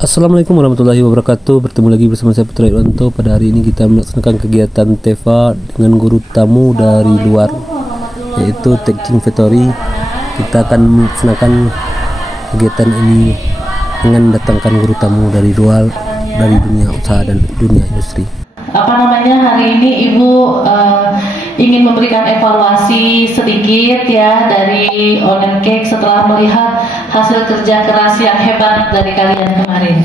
Assalamualaikum warahmatullahi wabarakatuh. Bertemu lagi bersama saya Putra Irwanto. Pada hari ini kita melaksanakan kegiatan TEVA dengan guru tamu dari luar, yaitu Teaching Factory. Kita akan melaksanakan kegiatan ini dengan mendatangkan guru tamu dari luar, dari dunia usaha dan dunia industri. Hari ini Ibu ingin memberikan evaluasi sedikit ya dari Onen Cake setelah melihat hasil kerja keras yang hebat dari kalian kemarin.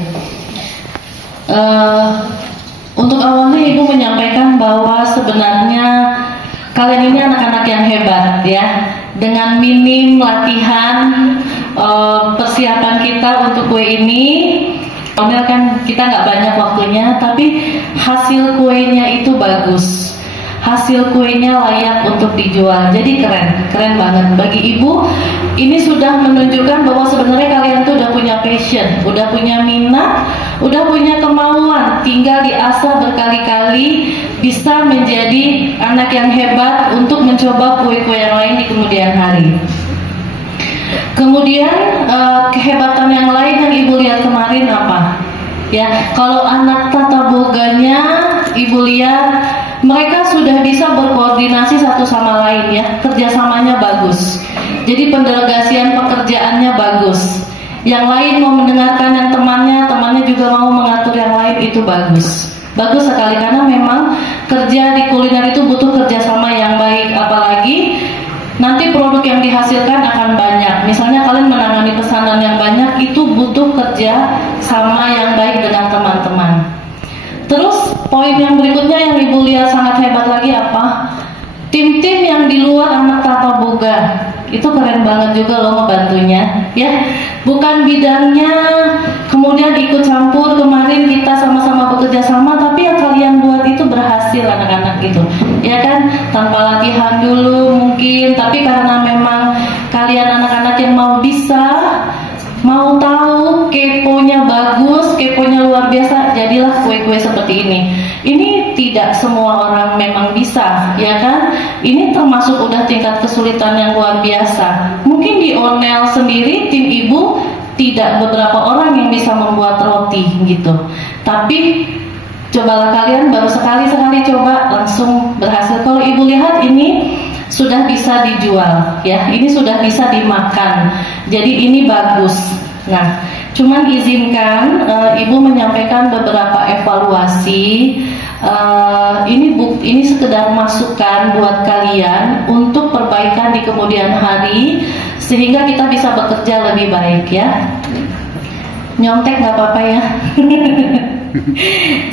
Untuk awalnya Ibu menyampaikan bahwa sebenarnya kalian ini anak-anak yang hebat ya. Dengan minim latihan persiapan kita untuk kue ini, kan kita nggak banyak waktunya, tapi hasil kuenya itu bagus. Hasil kuenya layak untuk dijual. Jadi keren banget. Bagi Ibu, ini sudah menunjukkan bahwa sebenarnya kalian tuh udah punya passion, udah punya minat, udah punya kemauan. Tinggal diasah berkali-kali, bisa menjadi anak yang hebat untuk mencoba kue-kue yang lain di kemudian hari. Kemudian kehebatan yang lain yang Ibu lihat kemarin apa? Ya, kalau anak tata boganya Ibu lihat mereka sudah bisa berkoordinasi satu sama lain ya, kerjasamanya bagus. Jadi pendelegasian pekerjaannya bagus. Yang lain mau mendengarkan yang temannya juga mau mengatur yang lain, itu bagus. Bagus sekali karena memang kerja di kuliner itu butuh kerjasama yang baik, apalagi nanti produk yang dihasilkan akan banyak. Misalnya kalian menangani pesanan yang banyak, itu butuh kerja sama yang baik dengan teman-teman. Terus poin yang berikutnya yang Ibu lihat sangat hebat lagi apa? Tim-tim yang di luar anak tata boga itu keren banget juga loh ngebantunya ya. Bukan bidangnya, kemudian ikut campur. Kemarin kita sama-sama bekerja sama, tapi yang kalian buat itu berhasil anak-anak itu ya kan, tanpa latihan dulu mungkin, tapi karena memang kalian anak-anak yang mau bisa, mau tahu, keponya bagus, keponya luar biasa, jadilah kue-kue seperti ini. Ini tidak semua orang memang bisa, ya kan? Ini termasuk udah tingkat kesulitan yang luar biasa. Mungkin di Onel sendiri, tim Ibu, tidak beberapa orang yang bisa membuat roti gitu. Tapi cobalah kalian, baru sekali-sekali coba langsung berhasil. Kalau Ibu lihat ini sudah bisa dijual ya, ini sudah bisa dimakan, jadi ini bagus. Nah, cuman izinkan Ibu menyampaikan beberapa evaluasi. Ini sekedar masukan buat kalian untuk perbaikan di kemudian hari, sehingga kita bisa bekerja lebih baik ya. Nyontek nggak apa-apa ya.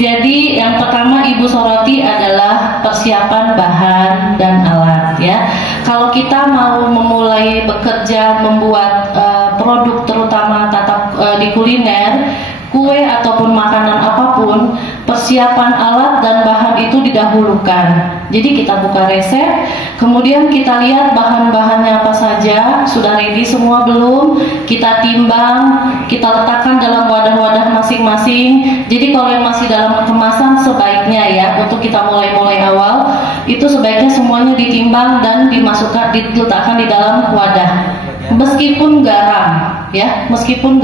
Jadi yang pertama Ibu soroti adalah persiapan bahan dan alat ya. Kalau kita mau memulai bekerja membuat produk terutama di kuliner, kue ataupun makanan apapun, persiapan alat dan bahan itu didahulukan. Jadi kita buka resep, kemudian kita lihat bahan-bahannya apa saja, sudah ready semua belum, kita timbang, kita letakkan dalam wadah-wadah masing-masing. Jadi kalau yang masih dalam kemasan sebaiknya ya, untuk kita mulai awal, itu sebaiknya semuanya ditimbang dan diletakkan di dalam wadah. Meskipun garam ya, meskipun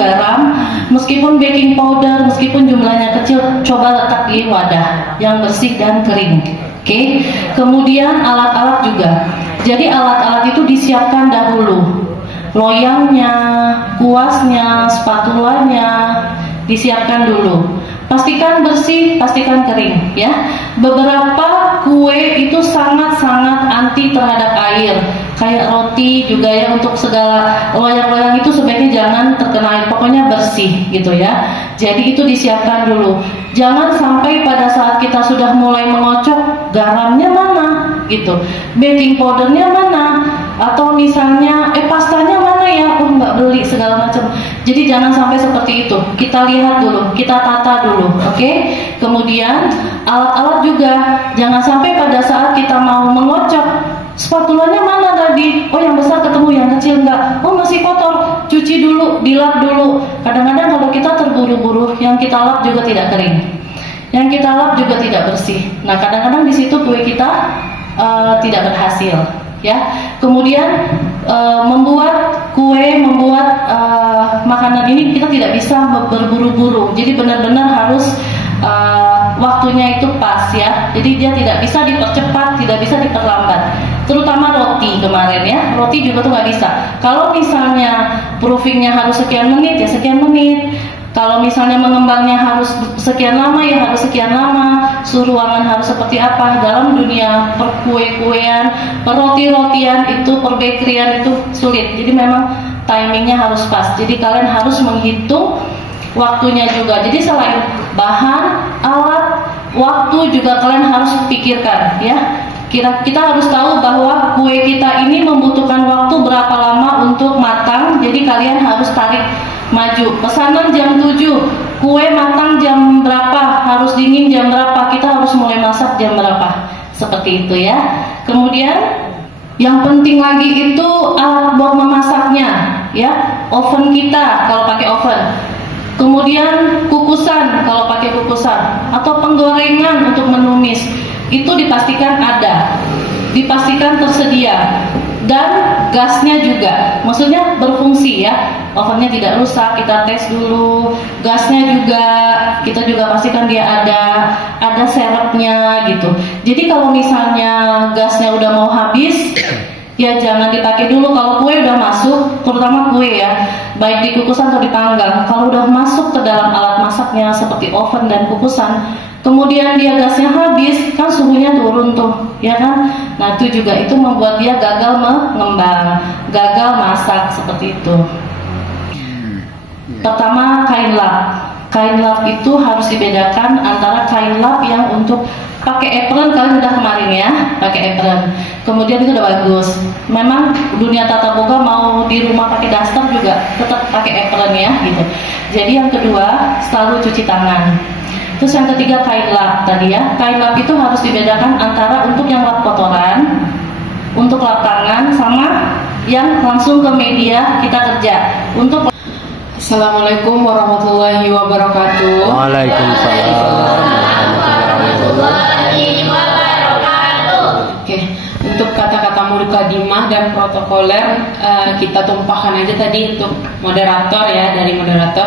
baking powder, meskipun jumlahnya kecil, coba letak di wadah yang bersih dan kering. Oke. Kemudian alat-alat juga. Jadi alat-alat itu disiapkan dahulu. Loyangnya, kuasnya, spatulanya disiapkan dulu. Pastikan bersih, pastikan kering ya. Beberapa kue itu sangat-sangat anti terhadap air. Kayak roti juga ya, untuk segala loyang-loyang itu sebaiknya jangan terkena air, pokoknya bersih gitu ya. Jadi itu disiapkan dulu. Jangan sampai pada saat kita sudah mulai mengocok, garamnya mana gitu, baking powdernya mana, atau misalnya pastanya mana ya, aku nggak beli segala macam. Jadi jangan sampai seperti itu. Kita lihat dulu, kita tata dulu, oke? Kemudian alat-alat juga jangan sampai pada saat kita mau mengocok, spatulanya mana tadi? Oh yang besar ketemu, yang kecil enggak. Oh masih kotor, cuci dulu, dilap dulu. Kadang-kadang kalau kita terburu-buru, yang kita lap juga tidak kering, yang kita lap juga tidak bersih. Nah kadang-kadang di situ kue kita tidak berhasil ya. Kemudian membuat kue, membuat makanan ini kita tidak bisa berburu-buru. Jadi benar-benar harus waktunya itu pas ya. Jadi dia tidak bisa dipercepat, tidak bisa diperlambat. Terutama roti kemarin ya, roti juga tuh nggak bisa. Kalau misalnya proofingnya harus sekian menit ya sekian menit. Kalau misalnya mengembangnya harus sekian lama ya harus sekian lama. Suhu ruangan harus seperti apa. Dalam dunia perkue-kuean, perroti-rotian itu, perbakerian itu sulit. Jadi memang timingnya harus pas. Jadi kalian harus menghitung waktunya juga. Jadi selain bahan, alat, waktu juga kalian harus pikirkan ya. Kita harus tahu bahwa kue kita ini membutuhkan waktu berapa lama untuk matang. Jadi kalian harus tarik maju. Pesanan jam 7, kue matang jam berapa, harus dingin jam berapa, kita harus mulai masak jam berapa. Seperti itu ya. Kemudian yang penting lagi itu alat buat memasaknya ya. Oven kita kalau pakai oven. Kemudian kukusan kalau pakai kukusan, atau penggorengan untuk menumis. Itu dipastikan ada, dipastikan tersedia, dan gasnya juga, maksudnya berfungsi ya, ovennya tidak rusak, kita tes dulu, gasnya juga kita juga pastikan dia ada serepnya gitu. Jadi kalau misalnya gasnya udah mau habis, ya jangan dipakai dulu. Kalau kue udah masuk, terutama kue ya, baik di kukusan atau dipanggang, kalau udah masuk ke dalam alat masaknya seperti oven dan kukusan, kemudian dia gasnya habis, kan suhunya turun tuh, ya kan? Nah itu juga itu membuat dia gagal mengembang, gagal masak seperti itu. Pertama kain lap. Kain lap itu harus dibedakan antara kain lap yang untuk pakai apron, kalian udah kemarin ya, pakai apron. Kemudian itu udah bagus. Memang dunia tata boga mau di rumah pakai daster juga tetap pakai apron ya gitu. Jadi yang kedua selalu cuci tangan. Terus yang ketiga kain lap tadi ya. Kain lap itu harus dibedakan antara untuk yang lap kotoran, untuk lap tangan, sama yang langsung ke media kita kerja. Untuk Assalamualaikum warahmatullahi wabarakatuh. Waalaikumsalam warahmatullahi wabarakatuh. Oke, untuk kata-kata mukadimah dan protokoler kita tumpahkan aja tadi untuk moderator ya, dari moderator.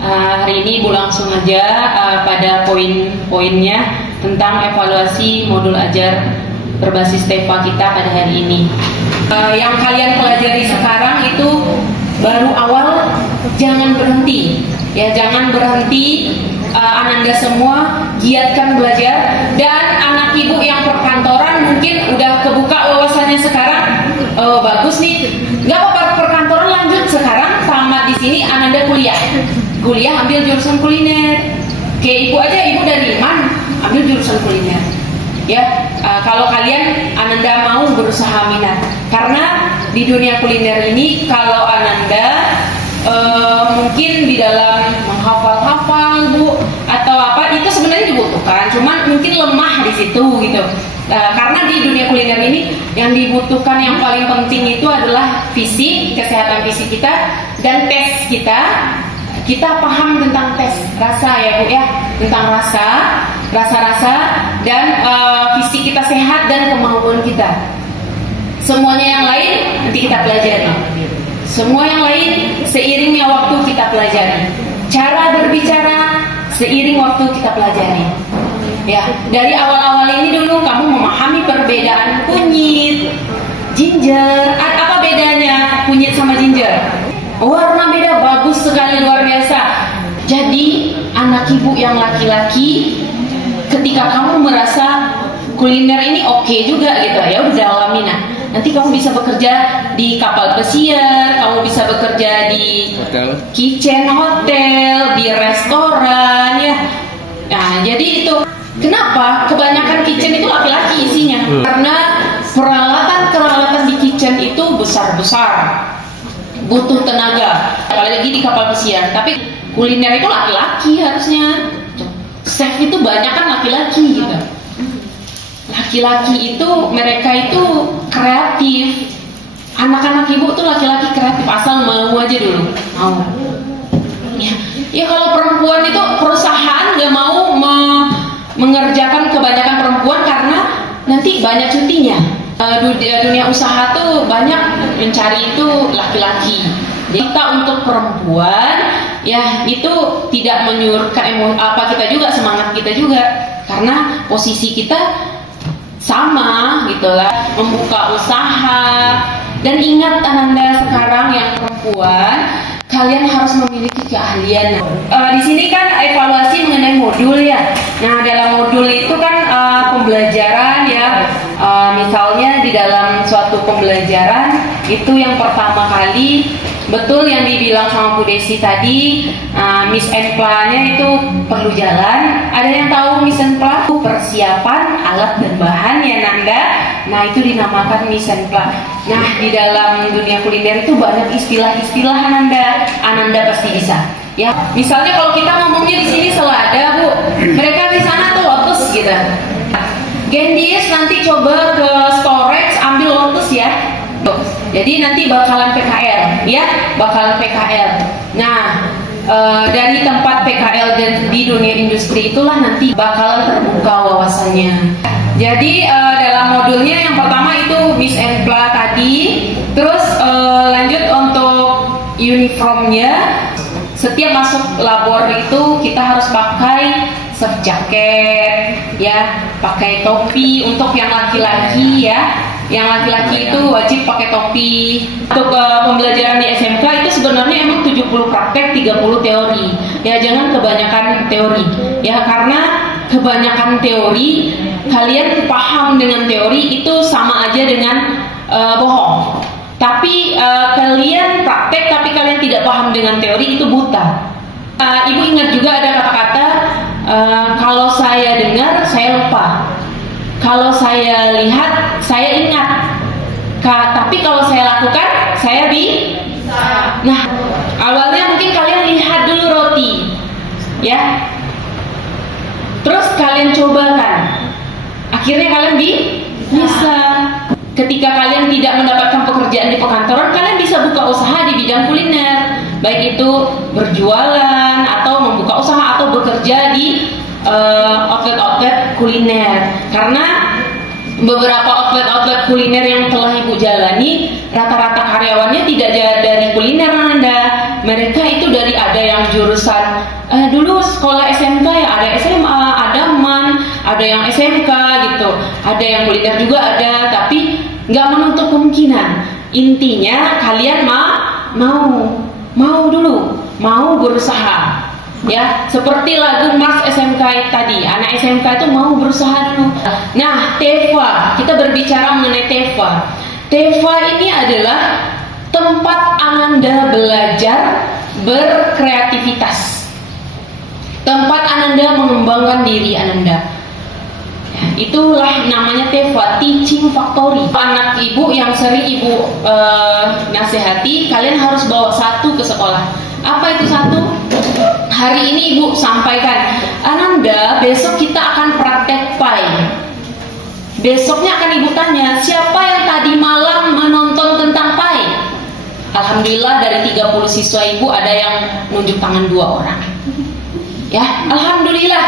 Hari ini Bu langsung aja pada poin-poinnya tentang evaluasi modul ajar berbasis TEFA kita pada hari ini. Yang kalian pelajari sekarang itu baru awal, jangan berhenti ya, jangan berhenti. Ananda semua giatkan belajar, dan anak ibu yang perkantoran mungkin udah kebuka wawasannya sekarang. Bagus nih, nggak apa-apa perkantoran, lanjut sekarang tamat di sini Ananda kuliah ambil jurusan kuliner. Kayak ibu aja, ibu dari mana ambil jurusan kuliner ya. Kalau kalian Ananda mau berusaha minat, karena di dunia kuliner ini kalau Ananda mungkin di dalam menghafal-hafal Bu atau apa itu sebenarnya dibutuhkan, cuman mungkin lemah di situ gitu. Karena di dunia kuliner ini yang dibutuhkan yang paling penting itu adalah fisik, kesehatan fisik kita, dan tes kita. Kita paham tentang tes rasa ya Bu ya, tentang rasa-rasa dan fisik kita sehat dan kemampuan kita. Semuanya yang lain nanti kita pelajari. Semua yang lain seiringnya waktu kita pelajari. Cara berbicara seiring waktu kita pelajari. Ya, dari awal-awal ini dulu kamu memahami perbedaan kunyit, ginger. Apa bedanya kunyit sama ginger? Warna beda, bagus sekali, luar biasa. Jadi anak ibu yang laki-laki, ketika kamu merasa kuliner ini oke juga gitu, ya udah dalamin. Nanti kamu bisa bekerja di kapal pesiar, kamu bisa bekerja di kitchen hotel, di restoran ya. Nah, jadi itu kenapa kebanyakan kitchen itu laki-laki isinya? Karena peralatan di kitchen itu besar-besar, butuh tenaga, apalagi di kapal pesiar. Tapi kuliner itu laki-laki harusnya. Chef itu banyak kan laki-laki gitu. Laki-laki itu, mereka itu kreatif. Anak-anak ibu tuh laki-laki kreatif, asal mau aja dulu. Mau. Ya kalau perempuan itu perusahaan gak mau mengerjakan kebanyakan perempuan karena nanti banyak cutinya. dunia usaha tuh banyak mencari itu laki-laki. Kita untuk perempuan ya itu tidak menyurutkan apa kita juga, semangat kita juga, karena posisi kita sama gitulah, membuka usaha. Dan ingat Ananda sekarang yang perempuan, kalian harus memiliki keahlian. Di sini kan evaluasi mengenai modul ya. Nah, dalam modul itu kan pembelajaran ya. Misalnya di dalam suatu pembelajaran itu yang pertama kali, betul yang dibilang sama Bu Desi tadi, Miss and Plan-nya itu perlu jalan. Ada yang tahu Miss and Plan? Persiapan alat dan bahan ya Nanda. Nah, itu dinamakan Miss and Plan. Nah, di dalam dunia kuliner itu banyak istilah-istilah Ananda pasti bisa. Ya, misalnya kalau kita ngomongnya di sini selada, Bu, mereka di sana tuh lotus gitu. Gendies nanti coba ke storage ambil lotus ya. Jadi nanti bakalan PKL, ya, bakalan PKL. Nah, dari tempat PKL dan di dunia industri itulah nanti bakalan terbuka wawasannya. Jadi dalam modulnya yang pertama itu Miss and Plan tadi, terus lanjut untuk uniformnya. Setiap masuk labor itu kita harus pakai surf jacket, ya, pakai topi untuk yang laki-laki ya. Yang laki-laki itu wajib pakai topi. Untuk pembelajaran di SMK itu sebenarnya emang 70 praktek, 30 teori. Ya, jangan kebanyakan teori. Ya, karena kebanyakan teori, kalian paham dengan teori itu sama aja dengan bohong. Tapi kalian praktek tapi kalian tidak paham dengan teori, itu buta. Ibu ingat juga ada kata-kata, kalau saya dengar saya lupa, kalau saya lihat saya ingat, tapi kalau saya lakukan saya bisa. Nah, awalnya mungkin kalian lihat dulu roti ya, terus kalian cobakan, akhirnya kalian bisa. Ketika kalian tidak mendapatkan pekerjaan di perkantoran, kalian bisa buka usaha di bidang kuliner, baik itu berjualan atau membuka usaha atau bekerja di outlet-outlet kuliner. Karena beberapa outlet-outlet kuliner yang telah ibu jalani, rata-rata karyawannya tidak dari kuliner Anda. Mereka itu dari ada yang jurusan dulu sekolah SMK ya, ada SMA, ada MAN, ada yang SMK gitu, ada yang kuliner juga ada, tapi nggak menutup kemungkinan. Intinya kalian mau dulu, mau berusaha. Ya, seperti lagu Mars SMK tadi, anak SMK itu mau berusaha dulu. Nah, TEFA, kita berbicara mengenai TEFA. TEFA ini adalah tempat Ananda belajar berkreativitas, tempat Ananda mengembangkan diri Ananda. Ya, itulah namanya TEFA, Teaching Factory. Anak ibu yang sering ibu nasihati, kalian harus bawa satu ke sekolah. Apa itu satu? Hari ini ibu sampaikan, Ananda, besok kita akan praktek pie. Besoknya akan ibu tanya, siapa yang tadi malam menonton tentang pie? Alhamdulillah dari 30 siswa ibu ada yang nunjuk tangan 2 orang. Ya, alhamdulillah.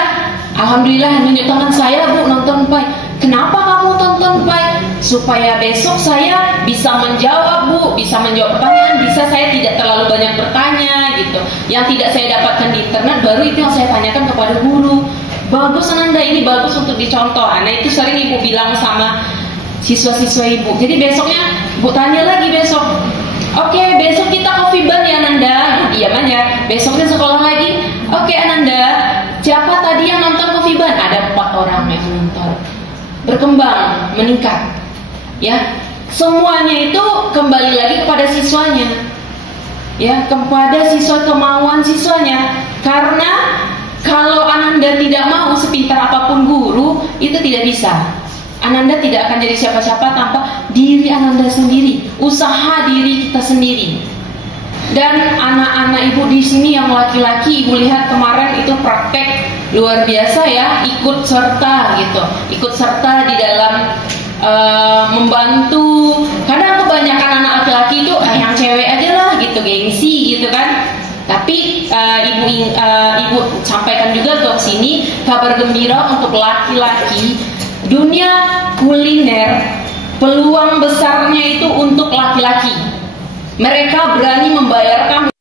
Alhamdulillah nunjuk tangan, saya Bu nonton pie. Kenapa kamu tonton pie? Supaya besok saya bisa menjawab Bu, bisa menjawab pertanyaan, bisa saya tidak terlalu banyak bertanya gitu. Yang tidak saya dapatkan di internet baru itu yang saya tanyakan kepada guru. Bagus Ananda, ini bagus untuk dicontoh. Nah itu sering ibu bilang sama siswa-siswa ibu. Jadi besoknya Bu tanya lagi besok. Oke, besok kita coffee bar ya Ananda. Diam aja. Besoknya sekolah lagi. Oke Ananda, siapa tadi yang nonton coffee bar? Ada 4 orang yang nonton. Berkembang, meningkat. Ya, semuanya itu kembali lagi kepada siswanya. Ya, kepada siswa, kemauan siswanya. Karena kalau Ananda tidak mau, sepintar apapun guru, itu tidak bisa. Ananda tidak akan jadi siapa-siapa tanpa diri Ananda sendiri, usaha diri kita sendiri. Dan anak-anak ibu di sini yang laki-laki, ibu lihat kemarin itu praktek luar biasa ya, ikut serta gitu, ikut serta di dalam membantu. Kadang kebanyakan anak laki-laki itu yang cewek aja lah gitu, gengsi gitu kan. Tapi ibu sampaikan juga ke sini kabar gembira untuk laki-laki. Dunia kuliner peluang besarnya itu untuk laki-laki. Mereka berani membayarkan